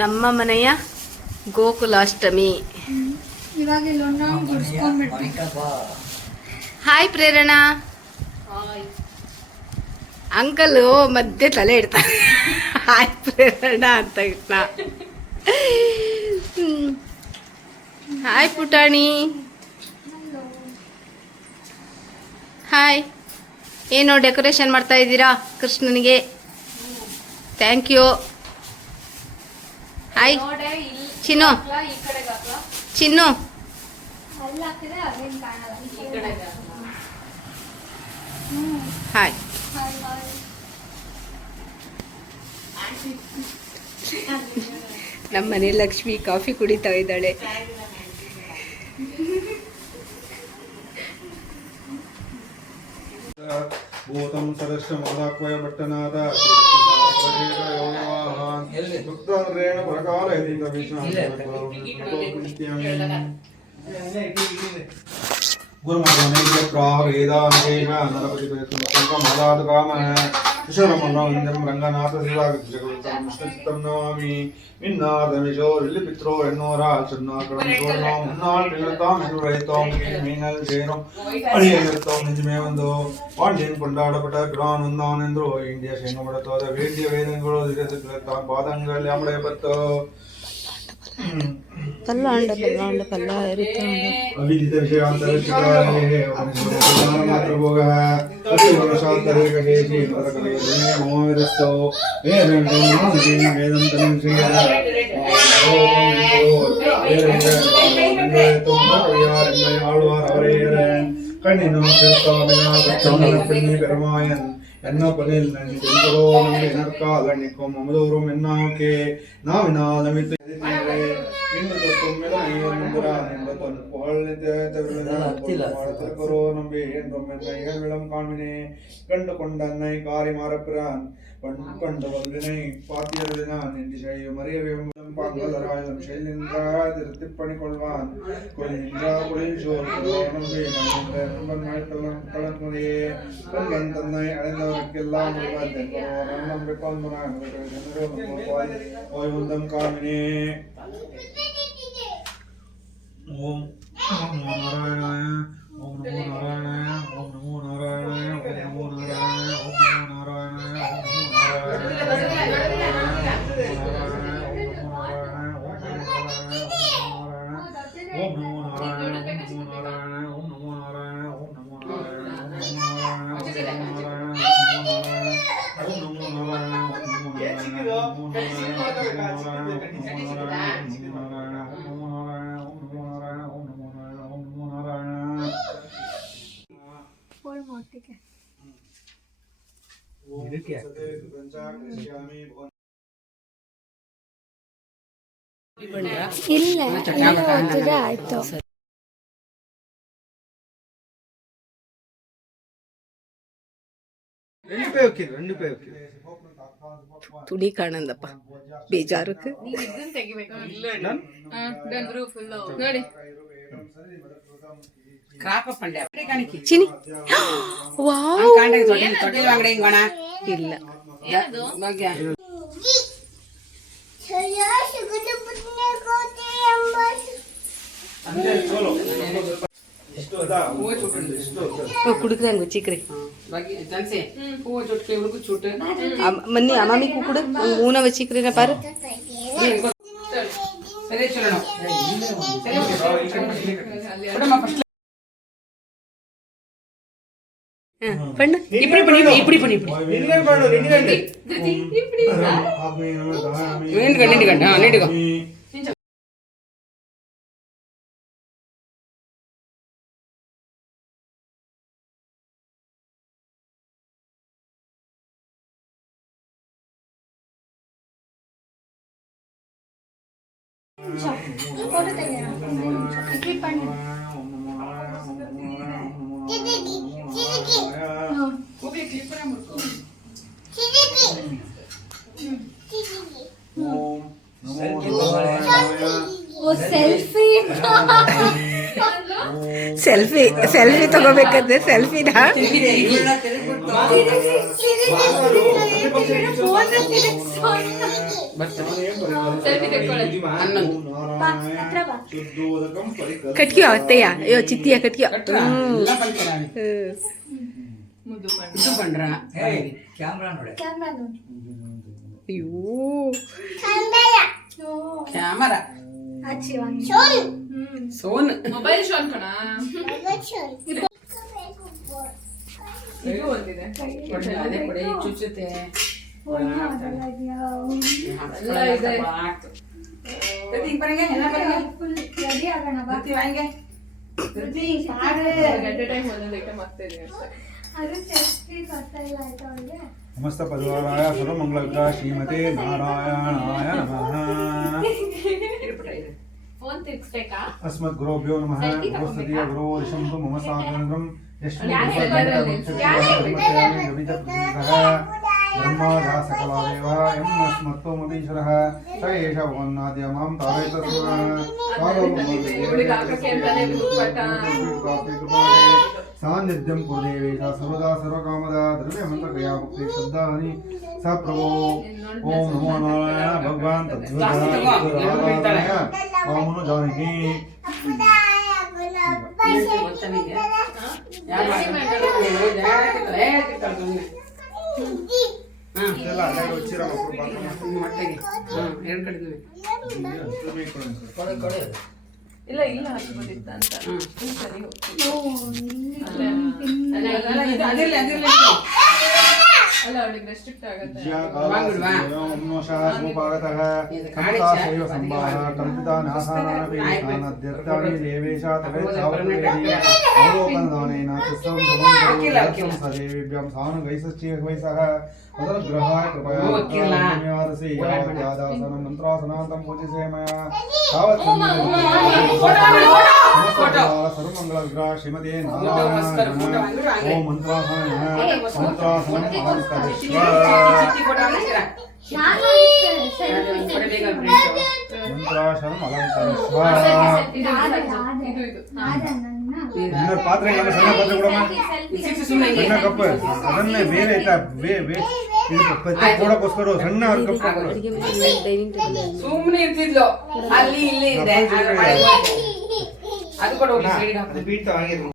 ನಮ್ಮ ಮನೆಯ ಗೋಕುಲಾಷ್ಟಮಿ. ಹಾಯ್ ಪ್ರೇರಣಾ. ಅಂಕಲ್ ಮಧ್ಯೆ ತಲೆ ಇಡ್ತಾರೆ. ಹಾಯ್ ಪ್ರೇರಣಾ ಅಂತ ಇಟ್ಟ. ಹಾಯ್ ಪುಟಾಣಿ. ಹಾಯ್. ಏನು ಡೆಕೋರೇಷನ್ ಮಾಡ್ತಾ ಇದ್ದೀರಾ ಕೃಷ್ಣನಿಗೆ? Thank you. Hi Chinnu. Chinnu hi. ನಮ್ಮ ಮನೆ ಲಕ್ಷ್ಮಿ ಕಾಫಿ ಕುಡಿತಾ ಇದ್ದಾಳೆ. ಭೂತಂ ಸರಶ್ಚ ಮಾದಾಕ್ವಯ ಭಟ್ಟನಾದ ಭಕ್ತಾಂದ್ರೇಣ ಪರಕಾಲ ಗುರುಮಗನೇ ಪ್ರಾಹೇದಾನೇಶ ನರಪತಿ ಮಾದಾದ ಕಾಮ ವಿಶ್ವರಮನೋಂಜಂ ರಂಗನಾಥ ಶಿವಾಗೃಷ್ಣಚಿತ್ತಂ ನಮಾಮಿ ಮಿನ್ನಾದಮಿಶೋ ಇಲ್ಲಿ ಪಿತ್ರೋ ಎನ್ನೋರ ಚನ್ನಾಕರಣೋ ಮುನ್ನಾಳ್ ತಿಳ್ತಾಂ ಎಂದು ರೈತೋಂ ಮೀನಲ್ ಸೇನೋ ಅಳಿಯಲಿರ್ತಾಂ ನಿಜಮೇ ಒಂದು ಪಾಂಡ್ಯನ್ ಕೊಂಡಾಡಪಟ್ಟ ಕಿಡಾನಂದಾನ್ ಎಂದ್ರು ಇಂಡಿಯಾ ಸೇನೋ ಬಡತೋದ ವೇದ್ಯ ವೇದಗಳು ಪಾದಂಗಳಲ್ಲಿ ಅಮಳೆ ಬತ್ತು ಪಲ್ಲ ಅಂಡ ಪಲ್ಲ ಅಂಡ ಪಲ್ಲ ಇರುತ್ತೆ. ಅವಿದಿತ ವಿಷಯಾಂತರ ಶಿಖಾಯೇ ಮಾತ್ರ ಭೋಗ ಅತಿ ವರ್ಷಾಂತರೇ ಕಹೇಜಿ ಪರಕಲೇ ಮೋವಿರಸ್ತೋ ವೇದಂ ವೇದಂ ತನಿಂ ಶ್ರೀಯರ ಆಳ್ವಾರ್ ಅವರೇರ ಕಣ್ಣಿನ பெண்ணி பெருமாயன் என்ன பணில் நன்றி தென்பதோ நம்பி நற்கால நிற்கும் அமுதோறும் என்னாக்கே நாவினாலமித்து கண்டு கொண்டன்னை காரி மாறப்பிறான் கண்டு வல்வினை பாத்தியருதினான் என்று செய்யும் அறியவும் பாங்கலராயம் திருத்திப்பணி கொள்வான் குளிர் சோர் நம்பி கலன்முறையே கண்கண் தன்னை அடைந்தவருக்கெல்லாம் நம்பி ஓய்வுந்தம் காமினே. ஓம் நமோ நாராயணாய ஓம் நமோ நாராயணாய ஓம் நமோ நாராயணாய ஓம் நமோ நாராயணாய ஓம் நமோ நாராயணாய ஓம் நமோ நாராயணாய ஓம் நமோ நாராயணாய ஓம் நமோ ಇಲ್ಲ ಆಯ್ತು. ತುಡಿ ಕಾಣಂದಪ್ಪ ಬೇಜಾರಕ್ಕೆ. ಚಿನಿ ವಾವ್ ಇಲ್ಲ ಕುಡುಕ್ರಂಗು ಚಿಕ್ರಿ ಮನ್ನಿ ಅಮಾಮಿ ಕುಕ್ಕುಡು ಮೂನ ವಚಿಕ್ರಿನ ಪಾರು பண்ணு இப்படி பண்ணி இப்படி பண்ணி இப்படி நீண்டுக்க ಸೆಲ್ಫಿ ಸೆಲ್ಫಿ ತಗೋಬೇಕಂದ್ರೆ ಸೆಲ್ಫಿನ ಕಟ್ಕಿಯೋ ಅತ್ತಯ್ಯ ಅಯ್ಯೋ ಚಿತ್ತಿಯ ಕಟ್ಕಿಯೋ ಅಯ್ಯೋ ಕ್ಯಾಮರಾ ಸೋನ್ ಮೊಬೈಲ್ ಶಾನ್ ಕಣ ಅದೇ ಕೊಡಿ ಚುಚ್ಚುತ್ತೆ ಸಮಸ್ತ ಪರಿವಾರಾಯ ಸರ್ವಮಂಗಳವಿದ್ರಾಯ ಶ್ರೀಮತೆ ನಾರಾಯಣಾಯ ನಮಃ. ಅಸ್ಮದ್ ಗುರುಭ್ಯೋ ನಮಃ. ಗುರುಸ್ತದೀಯ ಗುರೋ ಋಷಂತು ಮಮ ಸಾಗರಂ ಬ್ರಹ್ಮದಾಸಕಲಾದೇವ ಎಂ ಸ್ಮತ್ತೋಮೀಶ್ವರಃ ಸ ಏಷ ಭಗವನ್ನಾದ್ಯ ಮಾಂ ತಾವೇತ ಸಾನ್ನಿಧ್ಯಂ ಕುರುದೇವೇಶ ಸರ್ವದಾ ಸರ್ವಕಾಮದ ದ್ರವ್ಯಮಂತ್ರಕ್ರಿಯಾ ಮುಕ್ತಿ ಶ್ರದ್ಧಾನಿ ಸ ಪ್ರಭೋ. ಓಂ ನಮೋ ನಾರಾಯಣ ಭಗವಾನ್ ತದ್ವಿಧಾಯ ವಾಮನು ಜಾನಕಿ. ಇಲ್ಲ ಇಲ್ಲ ಹಾಕ್ಬೋದಿತ್ತ ಅಂತ ಸರಿ ಅಲ್ಲ ಅವಳಿಗೆ ರೆಸ್ಟ್ರಿಕ್ಟ್ ಆಗುತ್ತೆ ಮಂತ್ರಾಸನಾಂತಂ ಪೂಜಿಸೇ ಮಯಾ ಸರ್ವಮಂಗಳ ವಿಗ್ರಹ ಶ್ರೀಮತಿ ನಾರಾಯಣ. ಓಂ ಮಂತ್ರಾಸನ ಮಂತ್ರಾಸನಂ ಅಲಂಕರಿಸುವ. ಪಾತ್ರೆ ಸಣ್ಣ ಪಾತ್ರೆ ಕೊಡಮ್ಮ, ಸಣ್ಣ ಕಪ್ ಅದನ್ನೇ ಬೇರೆ ಕೊಡಕ್ಕೋಸ್ಕರ ಸಣ್ಣ ಕಪ್ ಸುಮ್ಮನೆ ಇರ್ತಿದ್ಲು ಅಲ್ಲಿ ಇಲ್ಲಿ ಇದೆ ಅದು ಕೂಡ ಬೀಳ್ತಾ ಆಗಿರ್ಬೋದು.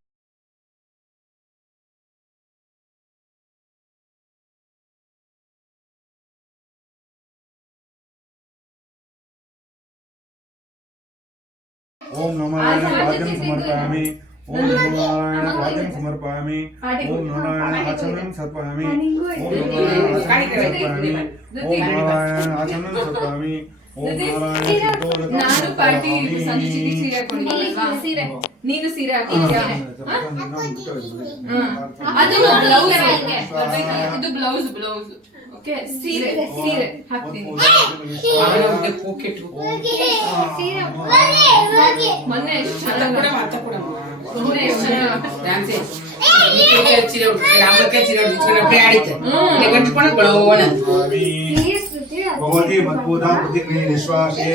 ಓಂ ನಮೋ ನಾರಾಯಣ ವಾದ್ಯಂ ಸಮರ್ಪಯಾಮಿ. ಓಂ ನಮೋ ನಾರಾಯಣ ವಾದ್ಯಂ ಸಮರ್ಪಯಾಮಿ. ಓಂ ನಾರಾಯಣ ಆಚಮನಂ ಸಮರ್ಪಯಾಮಿ. ಓಂ ನಾರಾಯಣ ಸಮರ್ಪಯಾಮಿ. ಓಂ ನಾರಾಯಣ ಆಚಮನಂ ಸಮರ್ಪಯಾಮಿ. ಓಂ ನಾರಾಯಣ ನಾನು ಪಾರ್ಟಿ ಸಂಜೆ ಸೀರೆ ಹಾಕೊಂಡಿದ್ದೀನಲ್ವಾ ನೀನು ಸೀರೆ ಹಾಕಿದ್ಯಾ ಅದು ಬ್ಲೌಸ್ ಇದು ಬ್ಲೌಸ್ ಓಕೆ ಸೀರೆ ಸೀರೆ ಹಾಕ್ತೀನಿ ಮೊನ್ನೆ ಎಷ್ಟು ಚೆನ್ನಾಗಿ ಭಗವತಿ ಮದ್ಭೂತ ಪ್ರತಿಕ್ರಿಯೆ ನಿಶ್ವಾಸೇ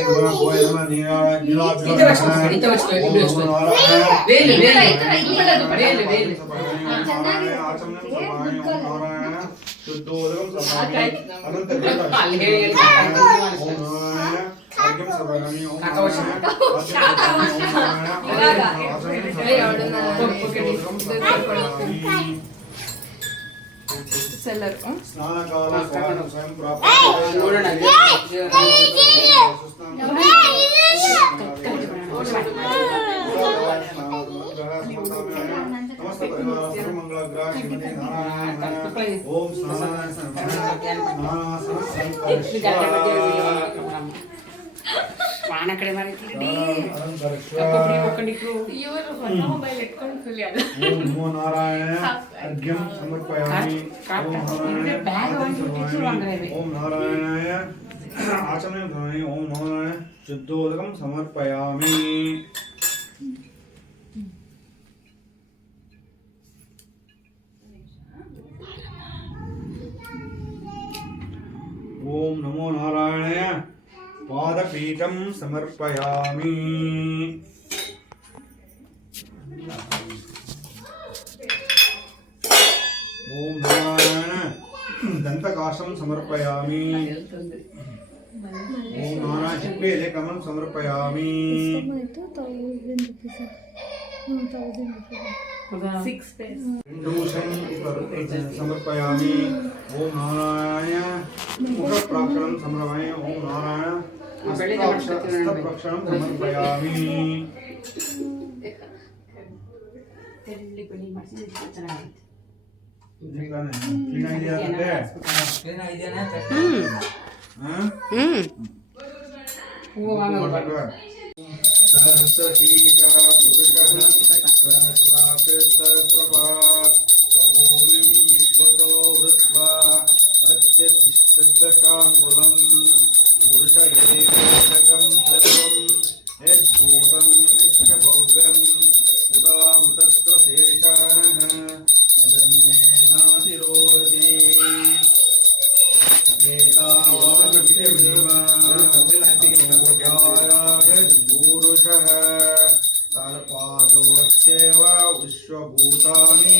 ಸ್ನಾನಕಾಲ ಸ್ವಯಂ ಪ್ರಾಪ್ತ ಓಂ ಪಾನ ಕಡೆ ಮಾಡಿದ್ರು ಇವರು ಮೊಬೈಲ್ ಇಟ್ಕೊಂಡು ಫುಲ್ ಓಂ ನಮೋ ನಾರಾಯಣ ಅರ್ಘ್ಯಂ ಸಮರ್ಪಯಾಮಿ. ಓಂ ನಾರಾಯಣಾಯ ಆಚಮನಂ ಸಮರ್ಪಯಾಮಿ. ಓಂ ನಾರಾಯಣ ಶುದ್ಧೋದಕಂ ಸಮರ್ಪಯಾಮಿ. ಓಂ ನಮೋ ನಾರಾಯಣಾಯ ಪಾದಪೀಠಂ ಸಮರ್ಪಯಾಮಿ. ಓಂ ನಾರಾಯಣ ದಂತಕಾಶಂ ಸಮರ್ಪಯಾಮಿ. पेलकमं समर्पयामि ಆಯಿತು 1000 ರೂಪೀಸ್ 1000 ರೂಪೀಸ್ 6 ಪೇಸ್ दूषं समर्पयामि ओम नारायण मुखप्राक्षणं समर्पयामि ओम नारायण हस्तप्राक्षणं समर्पयामि सहस्रशीर्षः पुरुषः सहस्राकृतसहस्रपात् कभूमिं विश्वतो वृत्वा अत्यतिष्ठदशाङ्गुलं पुरुष एवेदकं सर्वं यद्भूतं यच्च भव्यम् उदामृतत्वशेषाणः यदन्येनातिरोहति पुरुषः तत्पादोच्चैव विश्वभूतानि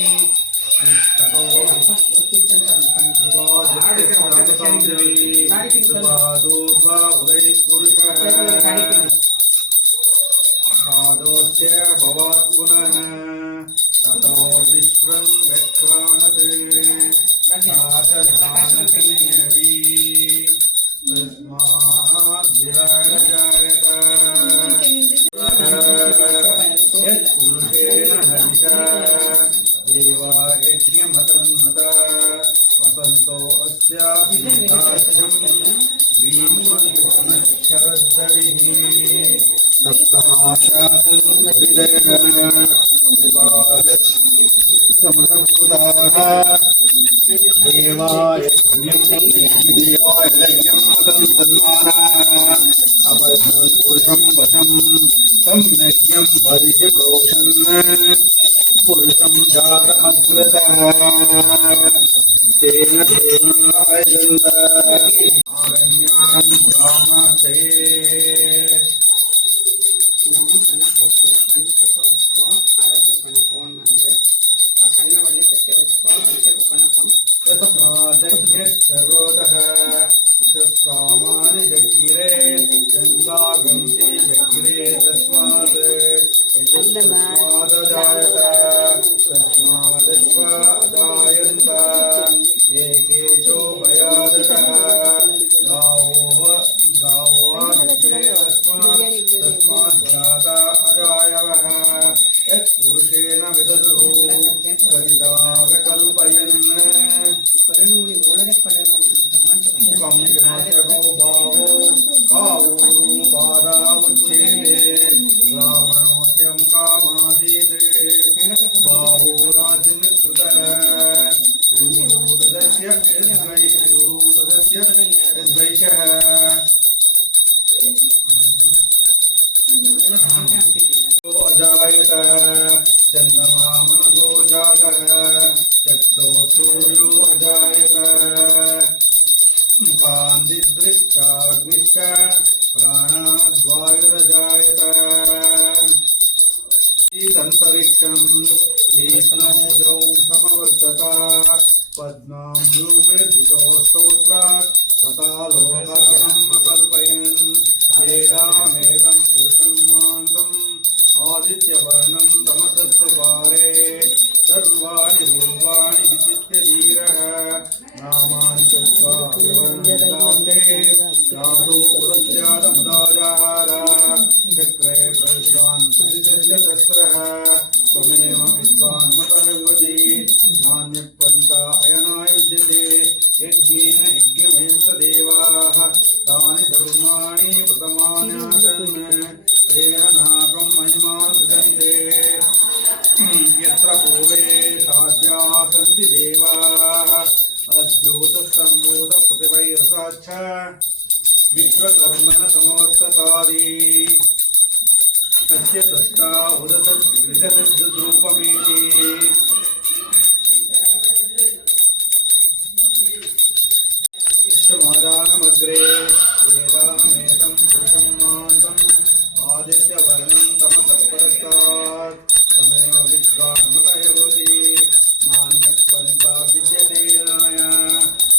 पादोद्वा उदयपुरुषः पादोच्च भवात् पुनः ततो विश्वं व्यक्रामत् साचधानकनेवि तस्मात् विराजयत यत्पुरुषेण हरिषा देवा यज्ञमतन्मत वसन्तो अस्याधिष्ठाध्यं भीष्मशरद्दविः सप्ताशासन् हृदयः समसंस्कृताः देवाय यज्ञं तन्वानाः अपद्मन् पुरुषं वशं तं यज्ञं परिशि प्रोक्षन् पुरुषं जातमग्रतः तेन देवायजन्त आरण्यान् ब्राह्मणश्चये तस्मादज्ञश्चरोतः पृथस्सामानि जग्गिरे चन्दागंसि जग्गिरे तस्मात् तस्मादजायत तस्मादश्व अजायन्त एकेचो भयादतः गावो तस्मात् जाता अजायवः यत्पुरुषेण विदधुः कविता विकल्पयन् मुखं जनस्यको बाहो कावोरुपादामुच्येते ब्राह्मणोऽस्य मुखमासीत् बाहो राज्यकृतः ऊरुतदस्य यद्वैशः अजायत चंद्रमा मनसो जातः चक्षो सूर्यो अजायत मुखान्दिदृष्टाग्निश्च प्राणाद्वायुरजायत ईदन्तरिक्षं विष्णोजौ समवर्तत पद्माम्रुभिर्दिशो स्तोत्रात् तथा लोकान् कल्पयन् वेदामेकं पुरुषं मान्तम् आदित्यवर्णं तमसस्तु पारे सर्वाणि रूपाणि विचित्य धीरः नामानि चत्वा विवर्णन्ते साधु पुरस्यादमुदाजाहार चक्रे प्रविद्वान् पुरुषस्य त्वमेव विद्वान् मतर्वति नान्यपन्था अयनायुज्यते यज्ञेन यज्ञमयन्त देवाः तानि धर्माणि प्रथमान्यासन् तेन नाकं महिमान् सृजन्ते यत्र पूर्वे साध्याः सन्ति देवाः अद्योतसम्भूतप्रतिवैरसाच्च विश्वकर्मण समवर्ततादि तस्य द्रष्टा उदतद्रूपमेति इष्टमादानमग्रे वेदाहमेतं पुरुषं मान्तम् आदित्यवर्णं तमसः परस्तात् तमेव विद्वान् मतयवति नान्यपन्था विद्यते नाय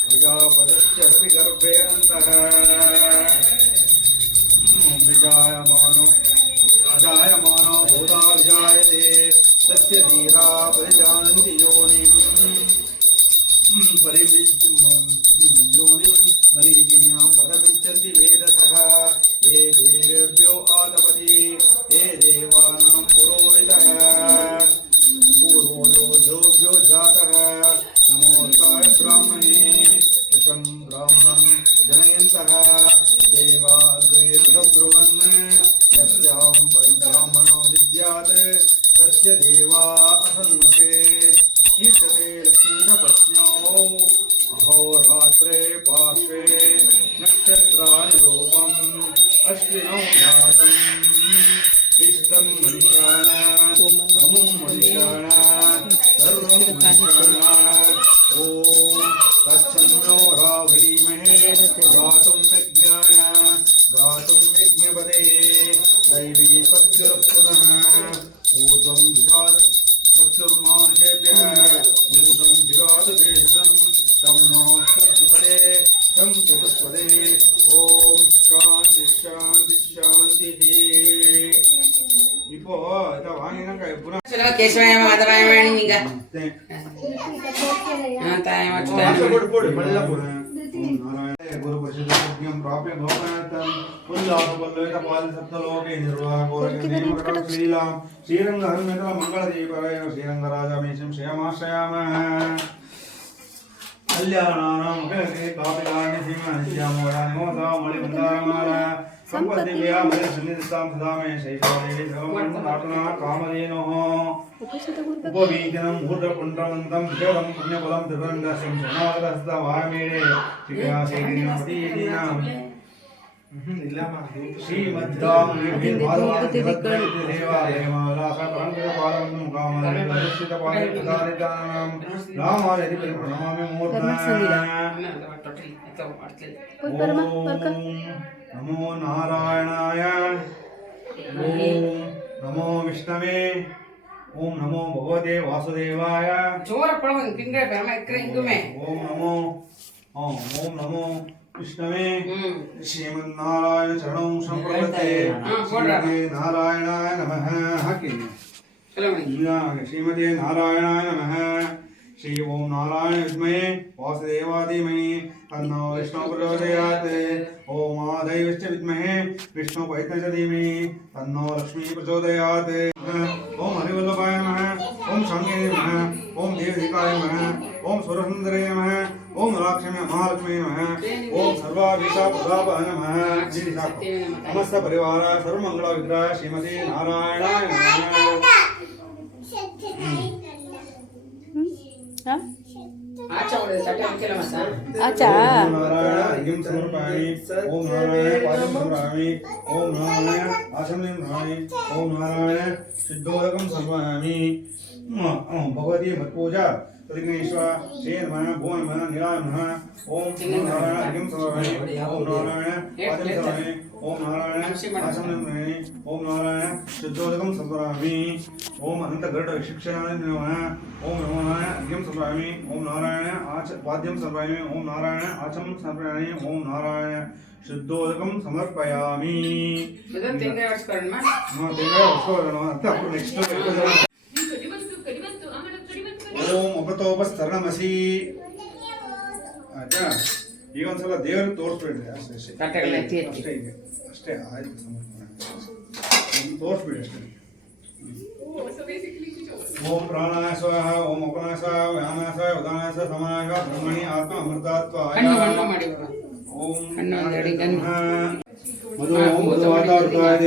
प्रजापदस्य हृदिगर्भे अन्तः तस्य धीरा परिजानन्ति योनिं योनिं मरीचीनां पदमिच्छन्ति वेदसः ये देवेभ्यो आतपति ये देवानां पुरोहितः पूर्वो योभ्यो जातः नमोऽर्काय ब्राह्मणे वृषं ब्राह्मणं जनयन्तः देवाग्रे तदब्रुवन् यस्यां परिब्राह्मणो विद्यात् तस्य देवा असन्नते कीर्तते लक्ष्मीपत्न्यो अहोरात्रे पार्श्वे नक्षत्राणि रूपम् अश्विनौ जातम् इष्टं मनुष्याणाम् अमुं मनुष्याणाम् सर्वं मनुष्याणाम् ॐ तच्छन्नो रावणीमहे गातुं विज्ञाय गातुं विज्ञपदे दैवी स्वस्तिरस्तुनः ऊर्ध्वं विशाल स्वस्तिर्मानुषेभ्यः ऊर्ध्वं विराजदेशनं तं नो स्वस्तिपदे तं चतुष्पदे ॐ शान्ति शान्ति शान्तिः இப்போ இத வாங்கினாங்க புறா ಕೇಶವಾಯ ಮಾಧವಾಯ ಈಗ போடு போடு மெல்ல போடு நாராயண குரு பரிசுத்தம் பிராப்ய கோபநாதம் புல்லாபவல்லோக பால சப்தலோகே நிர்வாகோரகேந்திர ஸ்ரீலாம் ஸ்ரீரங்க ஹனுமேந்திர ಮಂಗಳ ದೀಪರಾಯ ಶ್ರೀರಂಗ ರಾಜಮೇಶಂ ಶ್ರೇಯಮಾಶ್ರಯಾಮ ಕಲ್ಯಾಣಾನಾಂ ಮುಖೇ ಕಾಪಿಲಾಣಿ ಸಿಂಹನಿತ್ಯಾಮೋರಾಣಿ ಮೋದಾ ಮಳಿ ಮಂದಾರಮಾಲ ಸಂಪತ್ತಿ ವ್ಯಾಮಲೆ ಸನ್ನಿಧಿತಾಂ ಸದಾಮೇ ಶೈಶಾದೇವಿ ಸರ್ವಮಂಗಲಾಟನಾ ಕಾಮಧೇನೋಃ उपवीजनं ऊर्ध्वपुण्ड्रवन्तं विशेषं पुण्यफलं त्रिभुवनदास्यं शरणागतहस्तवामेणे श्रीकाशेगिरिमतीनां श्रीमद्दामदेवादेवालयमालासपरङ्कृतपालवन्तं कामदर्शितपालितदारितानां रामायति प्रणमामि मूर्धना नमो नारायणाय ॐ नमो विष्णवे ओम नमो भगवते वासुदेवाय ಜೋರ ಪಡವಂಗ ಪಿಂಗಳೆ ಪರಮ ಎಕ್ರೆ ಹಿಂಗುಮೆ ओम नमो विष्णवे श्रीमन्नारायण चरणौ संप्रपत्ते श्रीमते नारायणाय नमः हाकि श्रीमते नारायणाय नमः श्री ओम नारायण विद्महे वासुदेवाय धीमहि तन्नो विष्णु प्रचोदयात् ओम महादेवस्य विद्महे विष्णु पवित्रस्य धीमहि तन्नो लक्ष्मी प्रचोदयात् ओम हरिवल्लभाय नमः ओम शांगे नमः ओम देवहिताय नमः ओम सुरसुंदरे नमः ओम महालक्ष्मी नमः ओम सर्वाभिषा प्रदापाय नमः समस्त परिवार सर्वमंगल विग्रह श्रीमती नारायणाय नमः ಆಚೆ ಹೊಡೆ ತಟ್ಟೆ ಹಾಕಿಲ್ಲ ಮಸ ಆಚಾ ओम नारायण यज्ञं समर्पयामि ओम नारायण पादं समर्पयामि ओम नारायण आसनं समर्पयामि ओम नारायण सिद्धोदकं समर्पयामि भगवती मत्पूजा प्रतिग्नेश्वर श्री नमः भुव नमः नीलाय नमः ओम नारायण यज्ञं समर्पयामि ओम नारायण पादं समर्पयामि ओम नारायण आसनं समर्पयामि ओम नारायण सिद्धोदकं समर्पयामि ओम अनंतगरुड शिक्षणाय नमः ओम नमो नारायण यज्ञं समर्पयामि ओम नारायण वाद्यं समर्पयामि ओम नारायण आचमनं समर्पयामि ओम नारायण शुद्धोदकं समर्पयामि ಇದನ್ನ ತೆಂಗಾಯಿ ಹೊಡ್ಸ್ಕೊಳ್ಳೋಣ तेंगाय वस्तुवरण ಅಂತ ಅప్పుడు ನೆಕ್ಸ್ಟ್ ಓಂ ಉಪತೋಪಸ್ತರಣಮಸಿ ಆಯ್ತಾ ಈಗ ಒಂದ್ಸಲ ದೇವರು ತೋರಿಸ್ಬಿಡ್ರಿ ಅಷ್ಟೇ ತಟ್ಟೆಗಳು ಎತ್ತಿ ಎತ್ತಿ. ಅಷ್ಟೇ ಇದೆ ಅಷ್ಟೇ ಆಯ್ತು ಸಮರ್ಪಣೆ ತೋರಿಸ್ಬಿಡಿ ಅಷ್ಟೇ ओम प्राणाय स्वाहा ओम अपनाय स्वाहा व्यामाय स्वाहा उदानाय स्वाहा समानाय स्वाहा ब्रह्मणि आत्मा अमृतात्वाय ಹಣ್ಣು ಹಣ್ಣು ಮಾಡಿ ओम ಹಣ್ಣು ಒಂದೆರಡು ಗನ್ मधु ओम मधुवातावृताय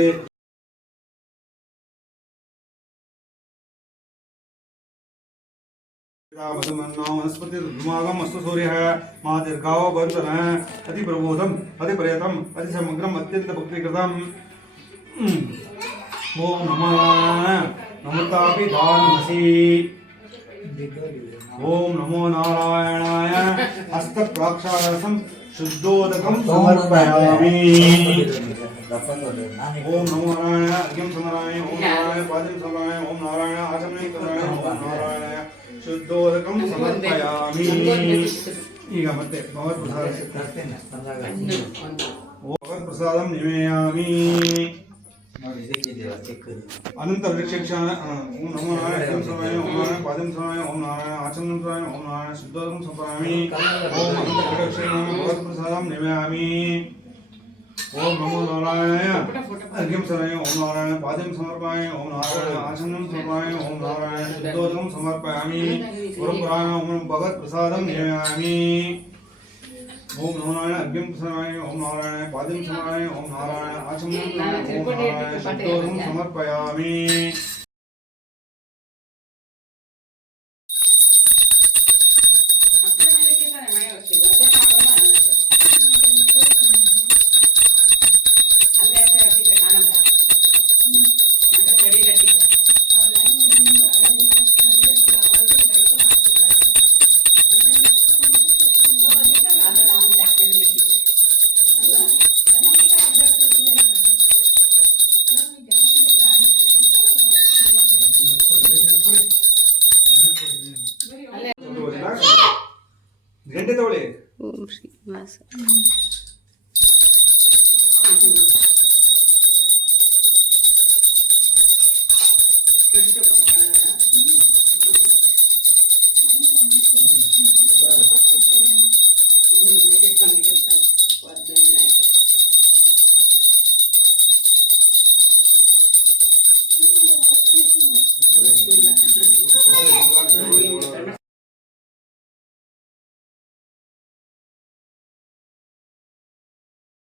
मधुमन्नो वनस्पति धूमागम अस्तु सूर्यः महादीर्घावो बन्धनः अतिप्रबोधम् अतिप्रयतम् अतिसमग्रम् अत्यन्त भक्तिकृतम् ओम नमः नमतापि दानमसि ओम नमो नारायणाय हस्तप्राक्षालसं शुद्धोदकं समर्पयामि ओम नमो नारायण अर्घ्यं समर्पयामि ओम नारायण पादं समर्पयामि ओम नारायण आचमनं समर्पयामि ओम नारायण शुद्धोदकं समर्पयामि ಈಗ ಮತ್ತೆ ಭಗವತ್ ಪ್ರಸಾದ ಓಂ ಭಗವತ್ ಪ್ರಸಾದಂ ನಿವೇಯಾಮಿ अनंत वृक्षक्षाय ओम नमो नारायण ओम सर्वाय ओम नारायण पादं सर्वाय ओम नारायण आचमनं सर्वाय ओम नारायण शुद्धोदकं समर्पयामि ओम अनंत वृक्षक्षाय भगवत प्रसादं निवेदयामि ओम नमो नारायण अर्घ्यं सर्वाय ओम नारायण पादं समर्पयामि ओम नारायण आचमनं सर्वाय ओम नारायण शुद्धोदकं समर्पयामि परंपराय ओम भगवत प्रसादं निवेदयामि ओम नमो नारायण अर्घ्यं सर्वाय ओम नारायण पादं सर्वाय ओम नारायण आचमनं ओम नारायण शुद्धोदकं समर्पयामि ಅಷ್ಟೇ ಮಾಡಲಿಕ್ಕೆ ತಾನೇ ಮನೆ ಹೋಗ್ತೀವಿ ಅದು ಕಾಣಲ್ಲ ಅಲ್ಲೇ ಅಷ್ಟೇ ಹತ್ತಿದ್ರೆ ಕಾಣಂತ ಅಂತ ಕಡಿ ಹತ್ತಿದ್ದ ಅದನ್ನ ಅವನು ಚಾಕಡಿ ಹತ್ತಿದ್ದೆ ಗಂಟೆ ತಗೊಳ್ಳಿ ಓಂ ಶ್ರೀನಿವಾಸ ಕೃಷ್ಣ ಇಲ್ಲ